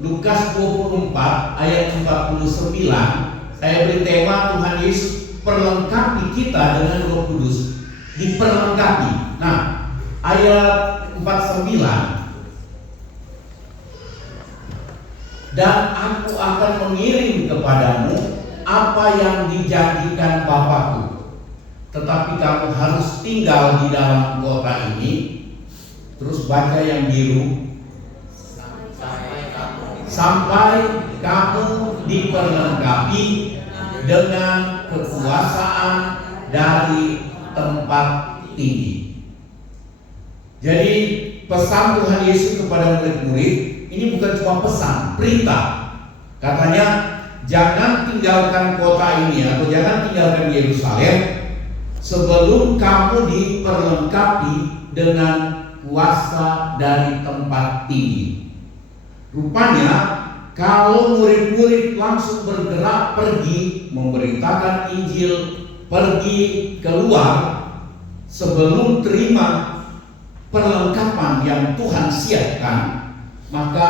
Lukas 24 ayat 49, saya beri tema Tuhan Yesus perlengkapi kita dengan Roh Kudus. Diperlengkapi. Nah, ayat 49, dan aku akan mengirim kepadamu apa yang dijanjikan Bapakku, tetapi kamu harus tinggal di dalam kota ini. Terus baca yang biru, sampai kamu diperlengkapi dengan kekuasaan dari tempat tinggi. Jadi pesan Tuhan Yesus kepada murid-murid ini bukan cuma pesan, perintah. Katanya jangan tinggalkan kota ini atau jangan tinggalkan Yerusalem sebelum kamu diperlengkapi dengan kuasa dari tempat tinggi. Rupanya kalau murid-murid langsung bergerak pergi memberitakan Injil, pergi keluar sebelum terima perlengkapan yang Tuhan siapkan, maka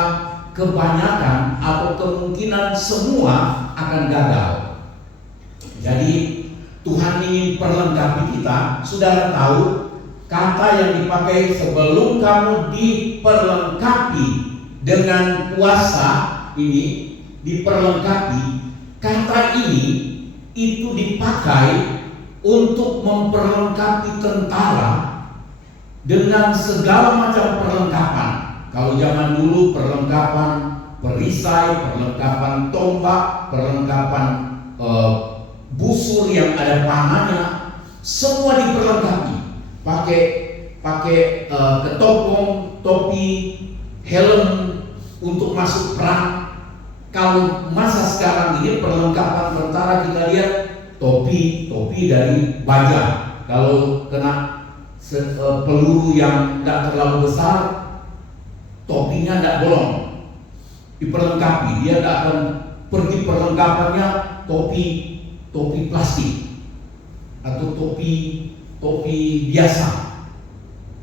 kebanyakan atau kemungkinan semua akan gagal. Jadi Tuhan ingin perlengkapi kita. Saudara tahu kata yang dipakai sebelum kamu diperlengkapi dengan kuasa ini, diperlengkapi, kata ini itu dipakai untuk memperlengkapi tentara dengan segala macam perlengkapan. Kalau zaman dulu perlengkapan perisai, perlengkapan tombak, perlengkapan busur yang ada panahnya, semua diperlengkapi. Pakai ketopong, topi, helm untuk masuk perang. Kalau masa sekarang ini perlengkapan tentara kita lihat topi dari baja. Kalau kena peluru yang tidak terlalu besar, topinya tidak bolong, diperlengkapi. Dia tidak akan pergi perlengkapannya topi plastik atau topi biasa,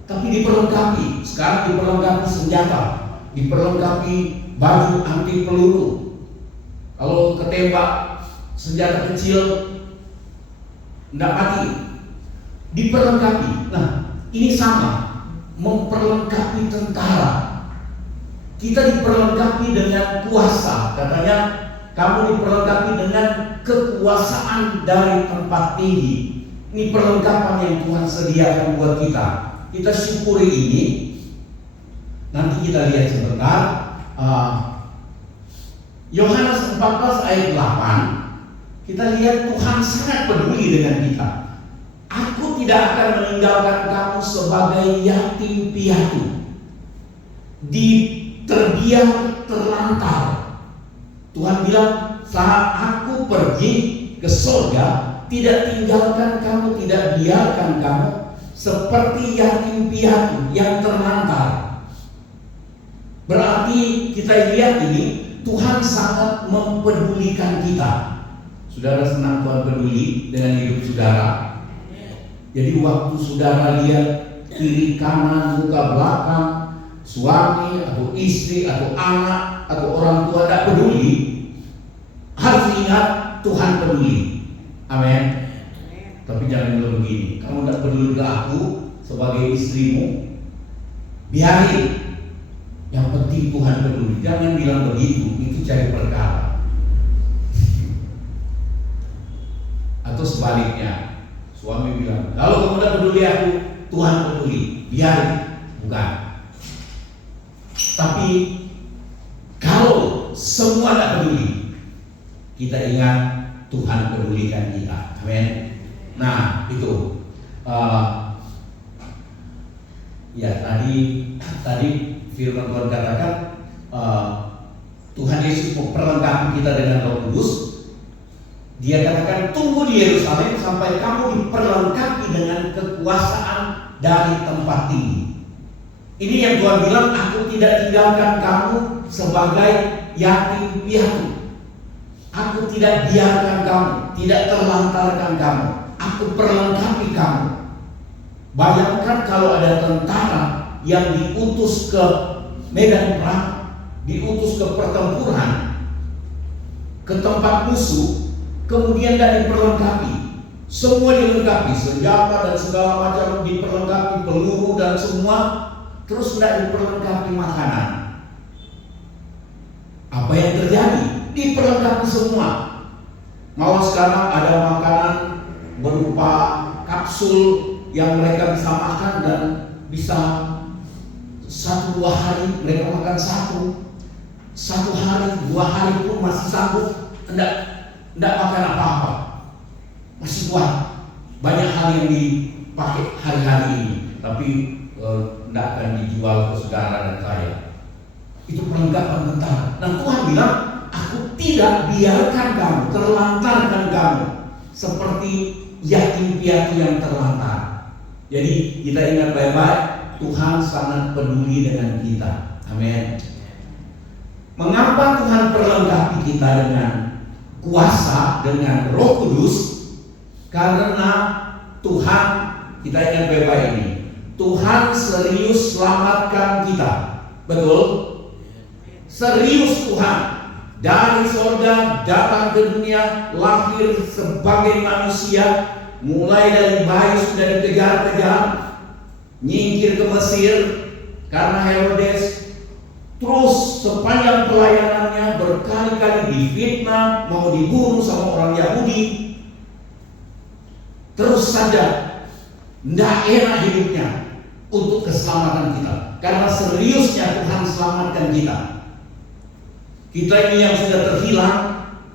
tapi diperlengkapi. Sekarang diperlengkapi senjata, diperlengkapi baju anti peluru. Kalau ketembak senjata kecil tidak mati, diperlengkapi. Nah, ini sama, memperlengkapi tentara. Kita diperlengkapi dengan kuasa. Katanya kamu diperlengkapi dengan kekuasaan dari tempat tinggi. Ini perlengkapan yang Tuhan sediakan buat kita. Kita syukuri ini. Nanti kita lihat sebentar. Yohanes 14 ayat 8. Kita lihat Tuhan sangat peduli dengan kita. Aku tidak akan meninggalkan kamu sebagai yatim piatu, terbiar terlantar. Tuhan bilang, saat aku pergi ke surga, tidak tinggalkan kamu, tidak biarkan kamu seperti yatim piatu yang terlantar. Berarti kita lihat ini, Tuhan sangat mempedulikan kita. Saudara senang Tuhan peduli dengan hidup saudara. Jadi waktu saudara lihat kiri kanan, muka belakang, suami atau istri atau anak atau orang tua tidak peduli, harus ingat Tuhan peduli. Amin. Tapi jangan bilang begini, kamu tidak peduli ke aku sebagai istrimu, biarin. Yang penting Tuhan peduli. Jangan bilang begitu, itu cari perkara. Atau sebaliknya, suami bilang, kalau kamu tidak peduli aku, Tuhan peduli, biarin. Bukan. Tapi kalau semua tidak peduli, kita ingat Tuhan pedulikan kita. Amin. Nah itu ya tadi firman Tuhan katakan Tuhan Yesus memperlengkapi kita dengan Roh Kudus. Dia katakan tunggu di Yerusalem sampai kamu diperlengkapi dengan kekuasaan dari tempat tinggi. Ini yang Tuhan bilang, aku tidak tinggalkan kamu sebagai yatim piatu. Aku tidak biarkan kamu, tidak terlantarkan kamu. Aku perlengkapi kamu. Bayangkan kalau ada tentara yang diutus ke medan perang, diutus ke pertempuran, ke tempat musuh, kemudian tidak diperlengkapi. Semua dilengkapi, senjata dan segala macam diperlengkapi, peluru dan semua, terus tidak diperlengkapi makanan. Apa yang terjadi? Diperlengkapi semua. Malah sekarang ada makanan berupa kapsul yang mereka bisa makan dan bisa 1-2 hari mereka makan satu hari 2 hari pun masih sanggup, tidak makan apa-apa, masih kuat. Banyak hal yang dipakai hari-hari ini, tapi tidak akan dijual ke saudara dan saya. Itu perlengkapan bentar. Nah, Tuhan bilang, aku tidak biarkan kamu, terlantarkan kamu seperti yatim piatu yang terlantar. Jadi kita ingat baik-baik, Tuhan sangat peduli dengan kita. Amin. Mengapa Tuhan perlengkapi kita dengan kuasa, dengan Roh Kudus? Karena Tuhan, kita ingat baik-baik ini, Tuhan serius selamatkan kita. Betul? Serius Tuhan dari sorga datang ke dunia, lahir sebagai manusia, mulai dari bayi sudah dikejar-kejar, nyingkir ke Mesir karena Herodes, terus sepanjang pelayanannya berkali-kali difitnah, mau dibunuh sama orang Yahudi. Terus saja tidak enak hidupnya untuk keselamatan kita, karena seriusnya Tuhan selamatkan kita. Kita ini yang sudah terhilang,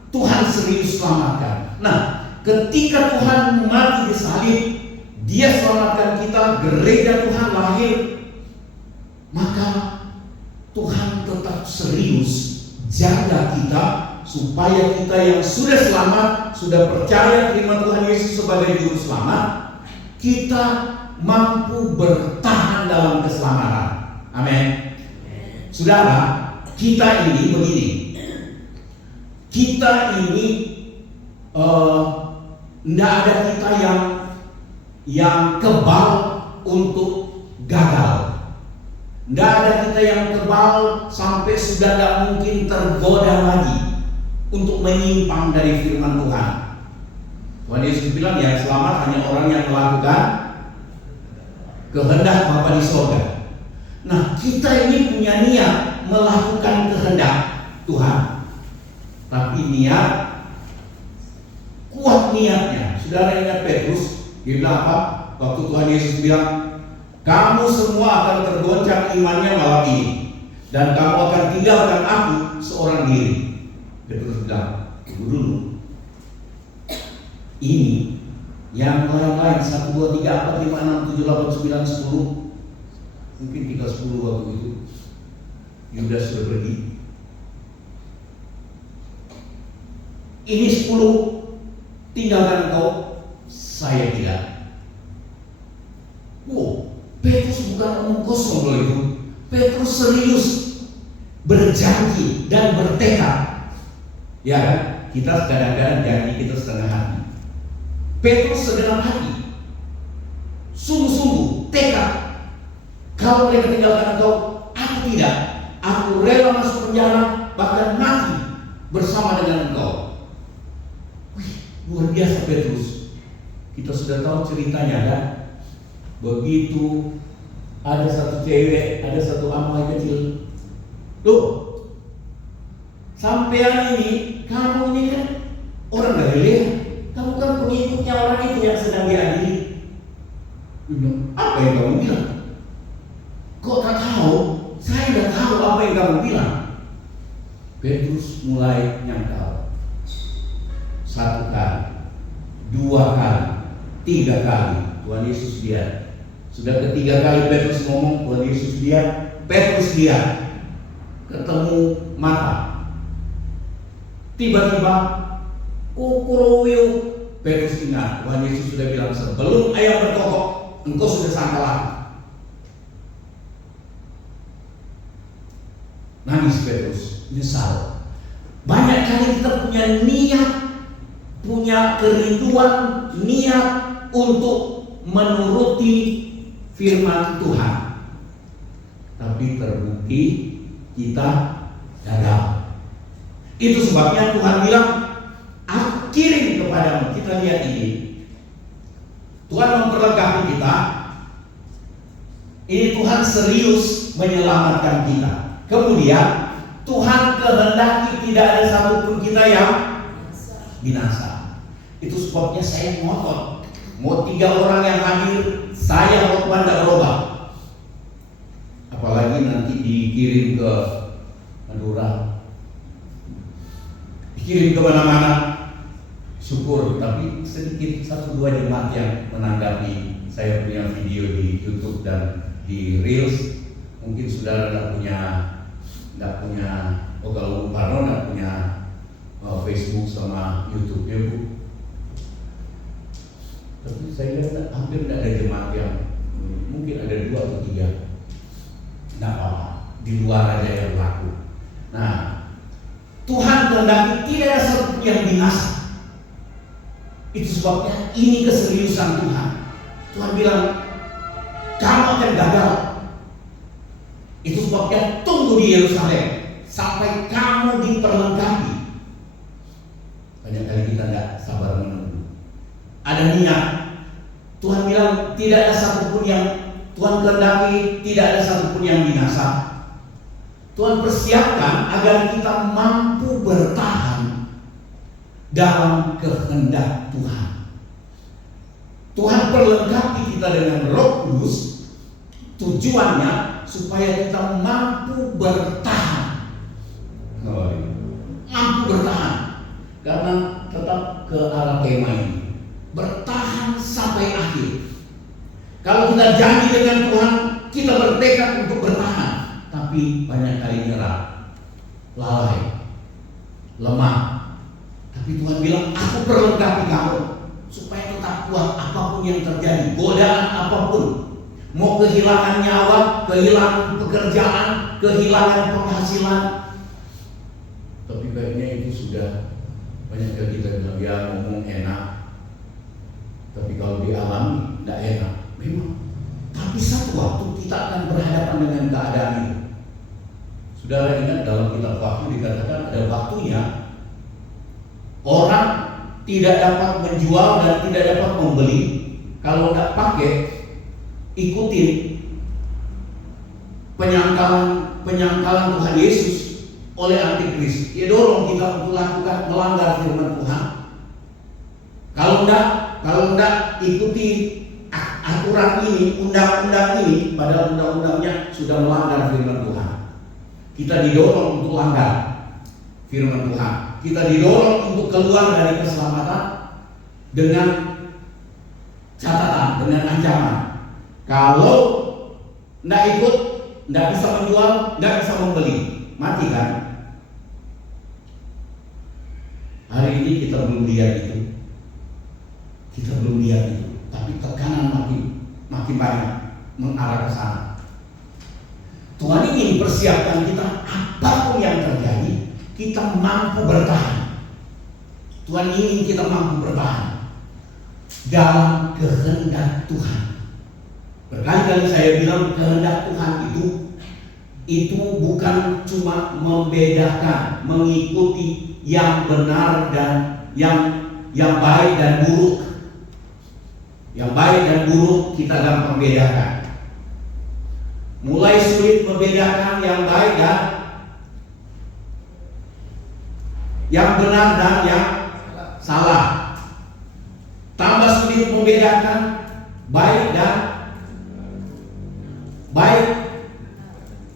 Tuhan serius selamatkan. Nah, ketika Tuhan mati di salib, Dia selamatkan kita, gereja Tuhan lahir, maka Tuhan tetap serius jaga kita, supaya kita yang sudah selamat, sudah percaya terima Tuhan Yesus sebagai juru selamat, kita mampu bertahan dalam keselamatan. Amin. Saudara, kita ini begini, kita ini tidak ada kita yang kebal untuk gagal. Tidak ada kita yang kebal sampai sudah tidak mungkin tergoda lagi untuk menyimpang dari firman Tuhan. Tuhan Yesus bilang, yang selamat hanya orang yang melakukan kehendak Bapa di sorga. Nah, kita ini punya niat melakukan kehendak Tuhan, tapi niat kuat niatnya. Saudara ingat Petrus, dia bilang apa? Waktu Tuhan Yesus bilang, kamu semua akan tergoncang imannya malam ini, dan kamu akan tinggalkan aku seorang diri. Petrus bilang, tunggu dulu, ini yang lain-lain 1, 2, 3, 4, 5, 6, 7, 8, 9, 10, mungkin 3, 10 waktu itu Yudas sudah pergi. Ini 10, tinggalkan engkau, saya tidak. Wow, Petrus bukan omong kosong loh itu. Petrus serius berjanji dan bertekad. Ya kan? Kita kadang-kadang janji kita setengah hati. Petrus segenap hati, sungguh-sungguh tekad. Kalau mereka tinggalkan engkau, aku tidak. Aku rela masuk penjara, bahkan mati bersama dengan engkau. Wih, luar biasa Petrus. Kita sudah tahu ceritanya kan? Begitu ada satu cewek, ada satu amal kecil. Loh, sampean ini, kamu ini kan orang Galilea, kamu kan pengikutnya orang itu yang sedang diadili. Apa yang kamu bilang? Kok tak tahu? Saya tidak tahu apa yang kamu bilang. Petrus mulai nyangkal. 1 kali, 2 kali, 3 kali. Tuhan Yesus lihat. Sudah ketiga kali Petrus ngomong, Tuhan Yesus lihat. Petrus lihat. Ketemu mata. Tiba-tiba kukuruyu. Petrus ingat, Tuhan Yesus sudah bilang, sebelum ayam berkokok, engkau sudah sangkal aku. Nangis Petrus, nyesal. Banyak kali kita punya niat, punya kerinduan, niat untuk menuruti firman Tuhan, tapi terbukti kita gagal. Itu sebabnya Tuhan bilang, aku kirim kepadamu. Kita lihat ini. Tuhan memperlengkapi kita. Ini Tuhan serius menyelamatkan kita. Kemudian Tuhan kehendaki tidak ada satupun kita yang binasa. Itu sebabnya saya ngotot. Mau 3 orang yang hadir, saya Hotman tidak berubah. Apalagi nanti dikirim ke Madura, dikirim ke mana-mana. Syukur, tapi sedikit 1-2 jemaat yang menanggapi saya punya video di YouTube dan di Reels. Mungkin saudara tidak punya kalau Bung Parno tidak punya Facebook sama YouTube ya Bu. Tapi saya lihat hampir tidak ada jemaat yang, mungkin ada 2 atau 3. Tidak apa-apa, di luar aja yang berlaku. Nah, Tuhan kehendaki tidak ada satu yang binasa. Itu sebabnya ini keseriusan Tuhan. Tuhan bilang, kamu akan gagal. Itu sebabnya tunggu di Yerusalem sampai kamu diperlengkapi. Banyak kali kita tidak sabar menunggu. Ada niat. Tuhan bilang tidak ada satupun yang Tuhan kehendaki, tidak ada satupun yang binasa. Tuhan persiapkan agar kita mampu bertahan dalam kehendak Tuhan. Tuhan perlengkapi kita dengan Roh Kudus. Tujuannya supaya kita mampu bertahan. Mampu bertahan. Karena tetap ke arah tema ini. Bertahan sampai akhir. Kalau kita janji dengan Tuhan, kita bertekad untuk bertahan. Tapi banyak kali nyerah, lalai, lemah. Tapi Tuhan bilang, aku perlengkapi kamu supaya tetap kuat apapun yang terjadi, godaan apapun. Mau kehilangan nyawa, kehilangan pekerjaan, kehilangan penghasilan. Tapi kayaknya itu sudah banyak kali kita bilang, ya ngomong enak. Tapi kalau dialami tidak enak, memang. Tapi satu waktu kita akan berhadapan dengan keadaan itu. Saudara ingat dalam kitab Wahyu dikatakan ada waktunya orang tidak dapat menjual dan tidak dapat membeli. Kalau tidak pakai, ikutin penyangkalan Tuhan Yesus oleh antikris. Dia dorong kita untuk lakukan melanggar firman Tuhan. Kalau enggak ikuti aturan ini, undang-undang ini, padahal undang-undangnya sudah melanggar firman Tuhan. Kita didorong untuk langgar firman Tuhan. Kita didorong untuk keluar dari keselamatan dengan catatan, dengan ancaman. Kalau enggak ikut, enggak bisa menjual, enggak bisa membeli, mati kan? Hari ini kita belum lihat itu. Tapi tekanan makin banyak mengarah ke sana. Tuhan ingin persiapkan kita apapun yang terjadi, kita mampu bertahan. Tuhan ingin kita mampu bertahan dalam kehendak Tuhan. Berkali-kali saya bilang kehendak Tuhan itu bukan cuma membedakan, mengikuti yang benar dan yang baik dan buruk. Yang baik dan buruk kita gampang bedakan. Mulai sulit membedakan yang baik dan yang benar dan yang salah. Tambah sulit membedakan baik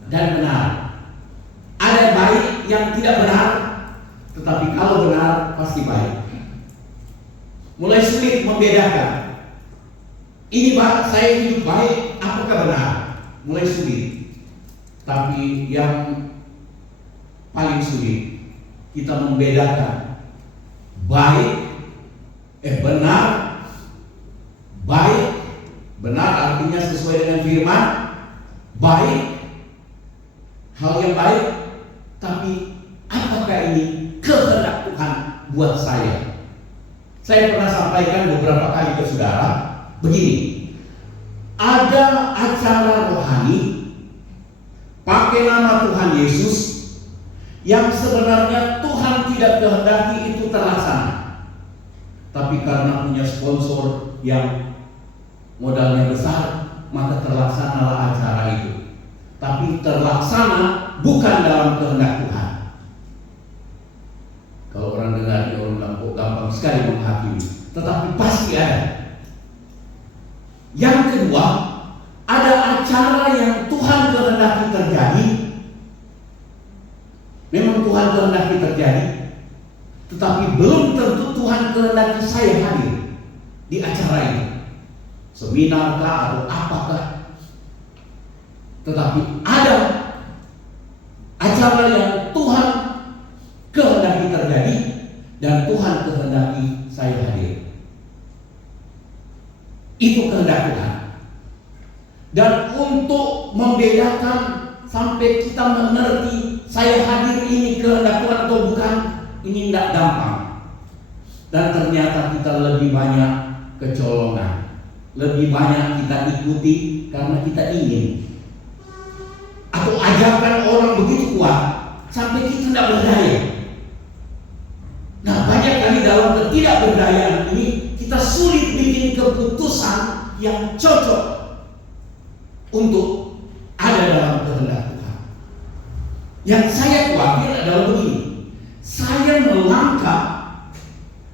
dan benar. Ada baik yang tidak benar, tetapi kalau benar pasti baik. Mulai sulit membedakan. Ini saya hidup baik, apakah benar? Mulai sulit. Tapi yang paling sulit kita membedakan benar artinya sesuai dengan firman, baik, hal yang baik, tapi apakah ini kehendak Tuhan buat saya? Saya pernah sampaikan beberapa kali ke saudara begini, ada acara rohani pakai nama Tuhan Yesus yang sebenarnya Tuhan tidak kehendaki itu terlaksana. Tapi karena punya sponsor yang modalnya besar, maka terlaksanalah acara itu. Tapi terlaksana bukan dalam kehendak Tuhan. Kalau orang dengar orang bilang kok gampang sekali menghakimi, tetapi pasti ada. Yang kedua, ada acara yang Tuhan kehendaki terjadi. Memang Tuhan kehendaki terjadi, tetapi belum tentu Tuhan kehendaki saya hadir di acara ini, seminar kah atau apakah. Tetapi ada acara yang Tuhan kehendaki terjadi dan Tuhan kehendaki saya hadir. Itu kehendak Tuhan. Dan untuk membedakan sampai kita mengerti saya hadir ini kehendak Tuhan atau bukan, ini tidak gampang. Dan ternyata kita lebih banyak kecolongan, lebih banyak kita ikuti karena kita ingin, atau ajakan orang begitu kuat sampai kita tidak berdaya. Nah, banyak kali dalam ketidakberdayaan ini kita sulit bikin keputusan yang cocok untuk ada dalam kehendak Tuhan. Yang saya khawatir adalah begini, saya melangkah,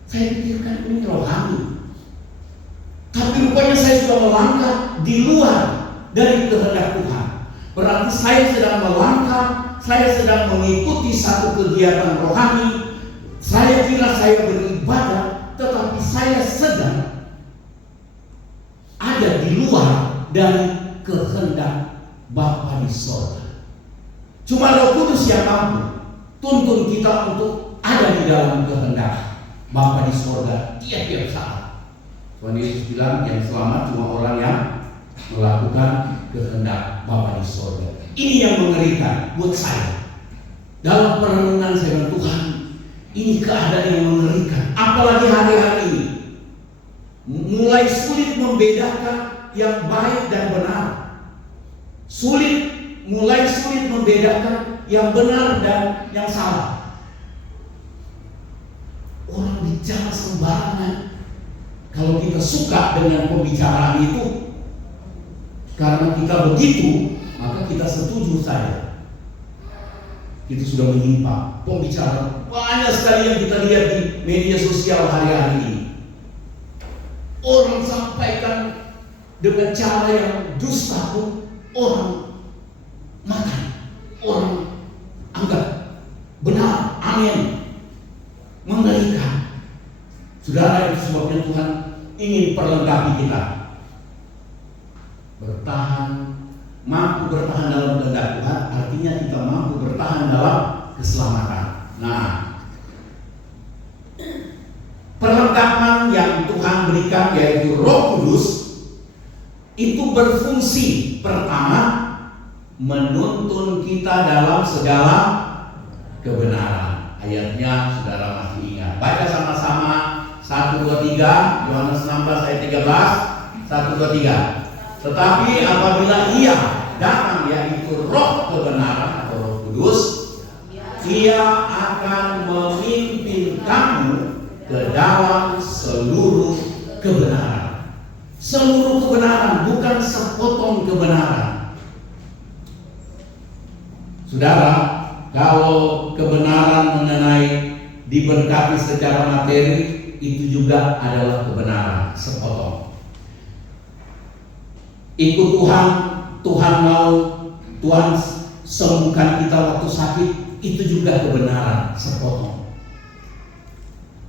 saya pikirkan ini rohani, tapi rupanya saya sudah melangkah di luar dari kehendak Tuhan. Berarti saya sedang melangkah, saya sedang mengikuti satu kegiatan rohani. Saya kira saya beribadah, tetapi saya sedang ada di luar dari kehendak Bapa di sorga. Cuma Roh Kudus yang mampu tuntun kita untuk ada di dalam kehendak Bapa di sorga tiap-tiap saat. Tuhan Yesus bilang yang selamat cuma orang yang melakukan kehendak Bapa di sorga. Ini yang mengerikan buat saya. Dalam perenungan saya, Tuhan, ini keadaan yang mengerikan. Apalagi hari-hari ini mulai sulit membedakan yang baik dan benar. Mulai sulit membedakan yang benar dan yang salah. Orang bicara sembarangan. Kalau kita suka dengan pembicaraan itu, karena kita begitu, maka kita setuju saja. Itu sudah menyimpang. Pembicaraan banyak sekali yang kita lihat di media sosial hari-hari ini. Orang sampaikan dengan cara yang dusta pun orang makan, orang anggap benar, amin, mengerikan. Saudara, itu sebabnya Tuhan ingin perlengkapi kita, mampu bertahan dalam kehendak Tuhan, artinya kita mampu bertahan dalam keselamatan. Nah, perlengkapan yang Tuhan berikan yaitu Roh Kudus itu berfungsi pertama menuntun kita dalam segala kebenaran. Ayatnya saudara masih ingat. Baca sama-sama 1, 2, 3 Yohanes 16 ayat 13. 1, 2, 3. Tetapi apabila Ia datang, yaitu Roh kebenaran atau Roh Kudus, Ia akan memimpin kamu ke dalam seluruh kebenaran. Seluruh kebenaran, bukan sepotong kebenaran. Saudara, kalau kebenaran mengenai diberkati secara materi, itu juga adalah kebenaran sepotong. Ikut Tuhan, Tuhan mau Tuhan sembuhkan kita waktu sakit, itu juga kebenaran sepotong.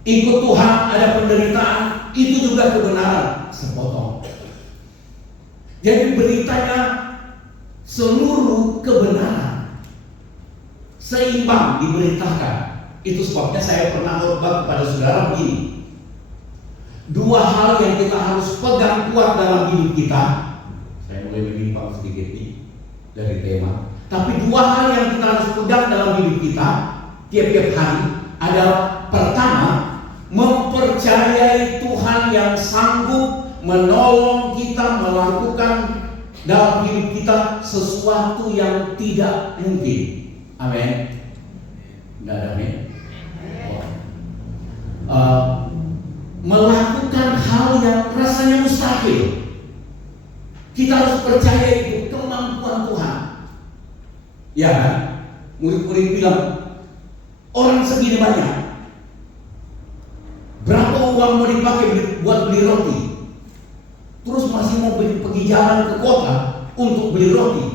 Ikut Tuhan ada penderitaan, itu juga kebenaran sepotong. Jadi beritanya seluruh kebenaran seimbang diberitakan. Itu sebabnya saya pernah khotbah kepada saudara begini. 2 hal yang kita harus pegang kuat dalam hidup kita. Saya mulai menyimpang sedikit nih dari tema. Tapi 2 hal yang kita harus pegang dalam hidup kita tiap-tiap hari adalah pertama, mempercayai Tuhan yang sanggup menolong kita melakukan dalam hidup kita sesuatu yang tidak mungkin. Amin. percaya itu kemampuan Tuhan. Ya kan? Murid-murid bilang, orang segini banyak, berapa uang mau dipakai buat beli roti? Terus masih mau pergi jalan ke kota untuk beli roti.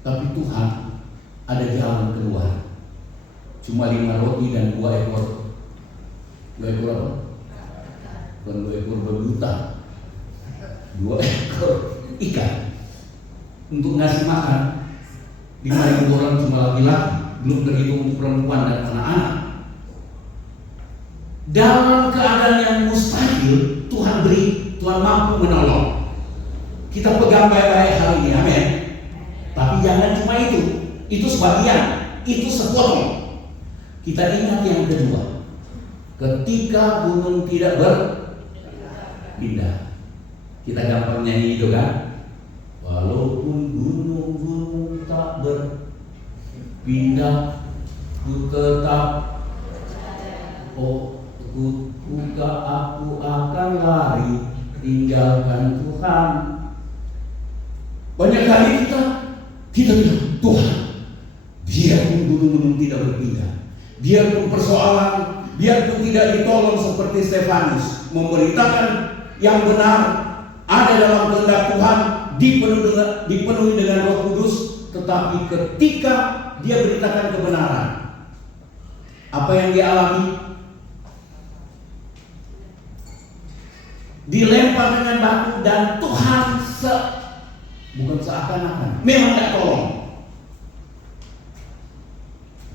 Tapi Tuhan ada jalan keluar. Cuma 5 roti dan 2 ekor. 2 ekor apa? Bukan 2 ekor berbuta. 2 ekor ikan untuk ngasih makan 5.000 orang, cuma laki-laki, belum terhitung perempuan dan anak-anak. Dalam keadaan yang mustahil, Tuhan beri, Tuhan mampu menolong. Kita pegang baik-baik hal ini, amin. Tapi jangan cuma itu sebagian, itu sepotong. Kita ingat yang kedua, ketika gunung tidak berpindah. Kita gampang nyanyi itu kan, walaupun gunung-gunung tak berpindah, ku tetap, oh aku akan lari tinggalkan Tuhan. Banyak kali kita bilang, Tuhan, biarpun gunung-gunung tidak berpindah, biarpun persoalan, biarpun tidak ditolong seperti Stefanus, memberitakan yang benar ada dalam kehendak Tuhan, dipenuhi dengan Roh Kudus, tetapi ketika dia beritakan kebenaran, apa yang dia alami? Dilempar dengan batu dan Tuhan bukan seakan-akan, memang tidak tolong.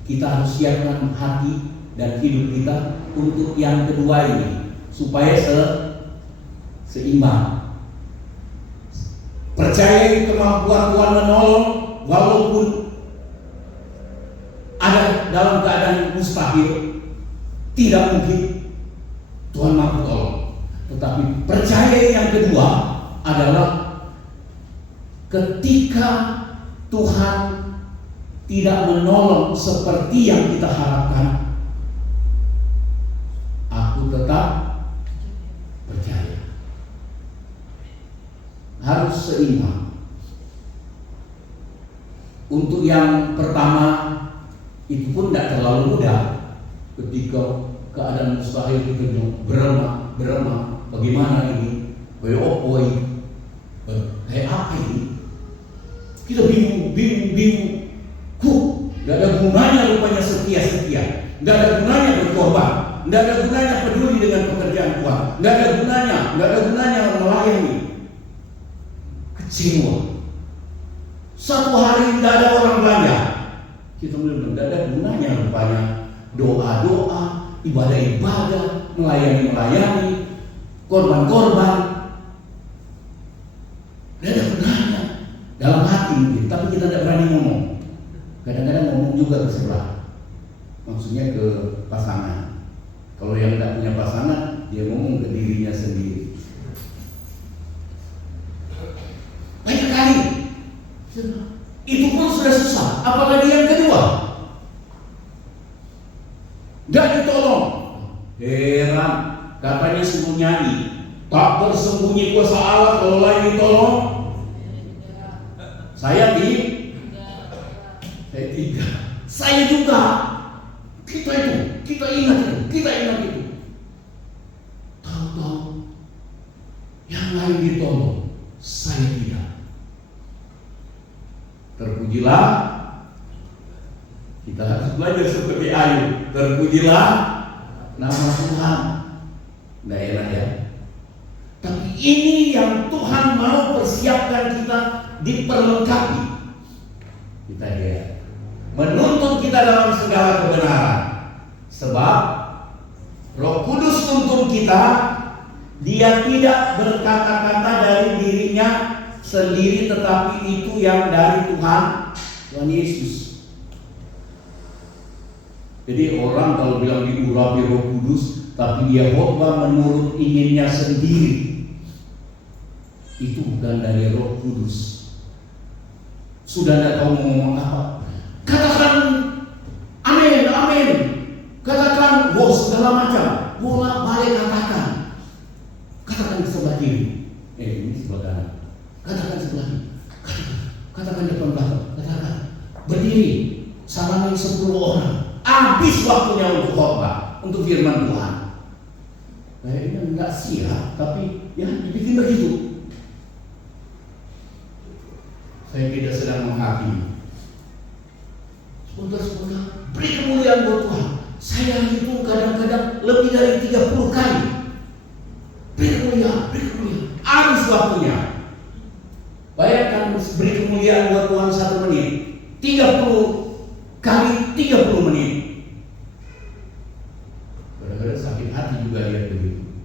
Kita harus siapkan hati dan hidup kita untuk yang kedua ini, supaya seimbang. Percaya kemampuan Tuhan menolong, walaupun ada dalam keadaan mustahil, tidak mungkin, Tuhan mampu tolong. Tetapi percaya yang kedua adalah ketika Tuhan tidak menolong seperti yang kita harapkan, aku tetap percaya. Harus seimbang. Untuk yang pertama itu pun tidak terlalu mudah. Ketika keadaan mustahil kita beremah, bagaimana ini? Kayak apa ini? Kita bingung. Gak ada gunanya rupanya setia. Gak ada gunanya berkorban. Gak ada gunanya peduli dengan pekerjaan Tuhan. Gak ada gunanya melayani. Kecewa. Satu hari tidak ada orang belanja. Kita bilang tidak ada gunanya rupanya doa, ibadah, melayani, korban. Tidak ada gunanya dalam hati mungkin, tapi kita tidak berani ngomong. Kadang-kadang ngomong juga ke sebelah, maksudnya ke pasangan. Kalau yang tidak punya pasangan, dia ngomong ke dirinya sendiri. Banyak kali. Itu pun sudah susah, apalagi yang kedua. Gak ditolong. Heran, katanya suruh nyanyi. Tak bersembunyi kuasa Allah kalau lain ditolong. Saya tidak. Saya juga. Kita ingat itu. Tahu-tahu yang lain ditolong, saya tidak. Terpujilah, kita harus belajar seperti Ayub. Terpujilah nama Tuhan. Nggak enak ya. Tapi ini yang Tuhan mau persiapkan kita, diperlengkapi. Kita lihat, menuntun kita dalam segala kebenaran. Sebab Roh Kudus tuntun kita. Dia tidak berkata-kata dari dirinya sendiri, tetapi itu yang dari Tuhan Yesus. Jadi orang kalau bilang diurapi Roh Kudus, tapi dia khotbah menurut inginnya sendiri, itu bukan dari Roh Kudus. Sudah tidak tahu ngomong apa, katakan amin, katakan segala macam, bolak-balik katakan ke sebelah kiri, ini sebelah kanan. salamin 10 orang. Habis waktunya untuk khotbah, untuk firman Tuhan. Kayaknya enggak siap, tapi ya dibikin begitu. Saya tidak sedang menghakimi. Saudara-saudara, beri kemuliaan buat Tuhan. Saya itu kadang-kadang lebih dari 30 kali. Beri kemuliaan. Habis waktunya. Bayangkan beri kemuliaan buat Tuhan 1 menit. 30 kali 30 menit. Kadang-kadang sakit hati juga lihat begitu.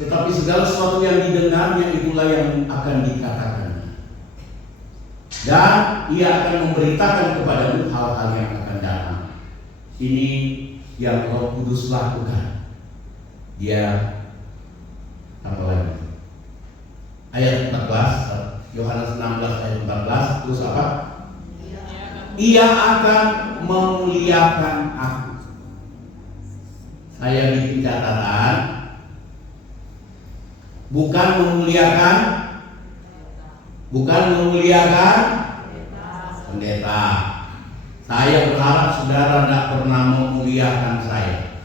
Tetapi segala sesuatu yang didengarnya itulah yang akan dikatakan. Dan ia akan memberitakan kepadamu hal-hal yang akan datang. Ini yang Roh Kudus lakukan. Dia apa lagi? Ayat 14, Yohanes 16 ayat 14, terus apa? Ia akan memuliakan aku. Saya bikin catatan, bukan memuliakan pendeta. Saya berharap saudara tidak pernah memuliakan saya.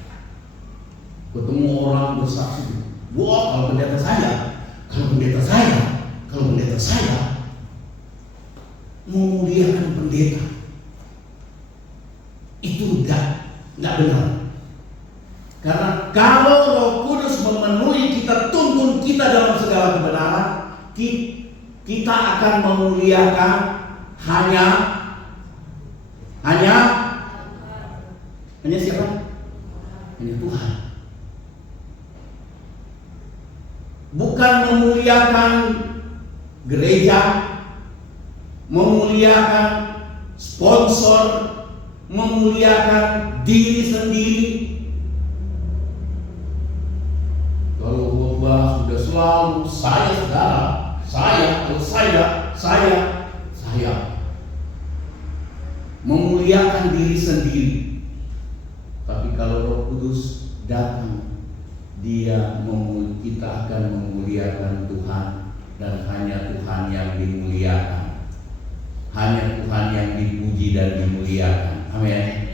Ketemu orang bersaksi, wah kalau pendeta saya memuliakan pendeta, itu enggak benar. Karena kalau Roh Kudus memenuhi kita, tuntun kita dalam segala kebenaran, kita akan memuliakan hanya siapa? Hanya Tuhan. Bukan memuliakan gereja, memuliakan sponsor, memuliakan diri sendiri. Kalau khotbah sudah selalu saya memuliakan diri sendiri. Tapi kalau Roh Kudus datang, kita akan memuliakan Tuhan, dan hanya Tuhan yang dimuliakan, hanya Tuhan yang dipuji dan dimuliakan. Amin.